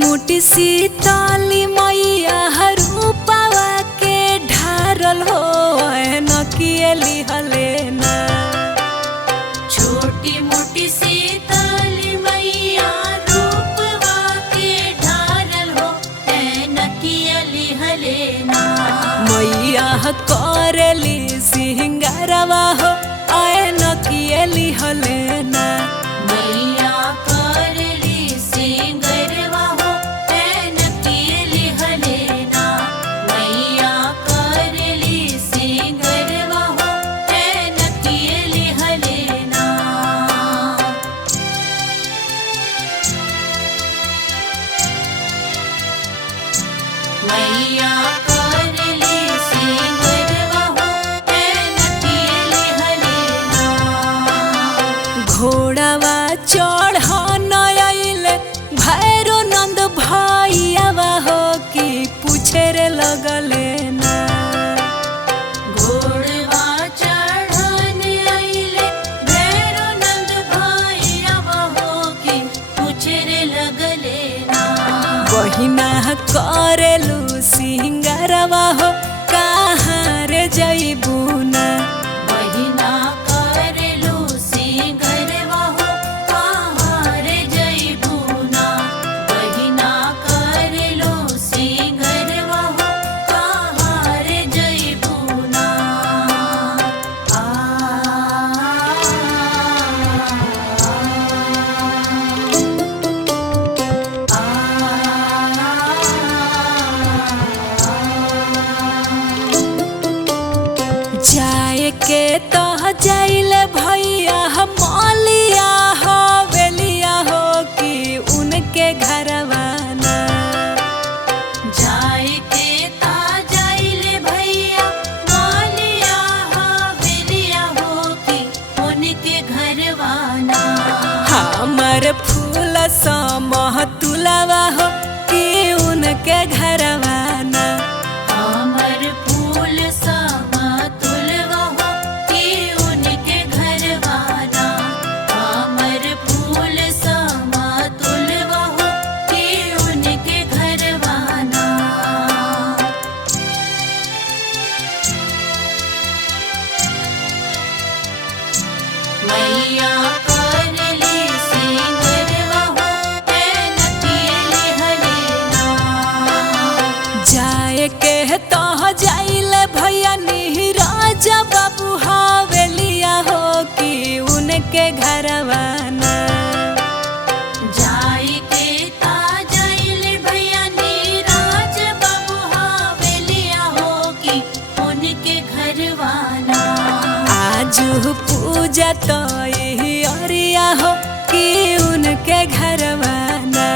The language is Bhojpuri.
मोटी शीतली मैया रूपवा के ढारल हो नकियली हलेना। छोटी मोटी शीतली मैया रूपवा के ढारल हो नकियली हलेना। मैया करेली सिंगारवा हो नकियली हलेना। मैया करेली सिंगरवा हो नकियली हलेना। मैया करेली सिंगरवा हो नकियली हलेना। मैया करेली सिंगरवा हो नकियली हलेना। घोड़ावा चढ़न आइले भैरो नंद भैयावा हो कि पूछे रे लगले ना। घोड़वा चढ़न आइले भैरो नंद भैयावा हो कि पूछे रे लगले ना। बहिना करेलू सिंगारवा हो कहाँ रे जइबू ना। बहिना करेलू सिंगरवा हो कहाँ रे जइबू ना। बहिना करेलू सिंगरवा हो कहाँ रे जइबू ना। जाए के तो जाइले भैया मलिया हो बेलिया हो कि उनके घरवाना। जाए के ता जाइले भैया मालिया हवेलिया हो कि उनके घरवाना। हमर फूल समहतुलवा हो कि उनके घरवाना। हमर फूल समतुलवा हो कि उनके घरवाना। हमर फूल समतुलवा हो कि उनके घरवाना। मैया करेली सिंगरवा हो नकियली हलेना। जाए के तो जाइले भैया नीरज बाबू हवेलिया हो कि उनके घरवाना। जाई के ता जाइले भैया नीरज बाबू हवेलिया हो कि उनके घरवाना। आजू पूजा तो यही अरिया हो कि उनके घरवाना।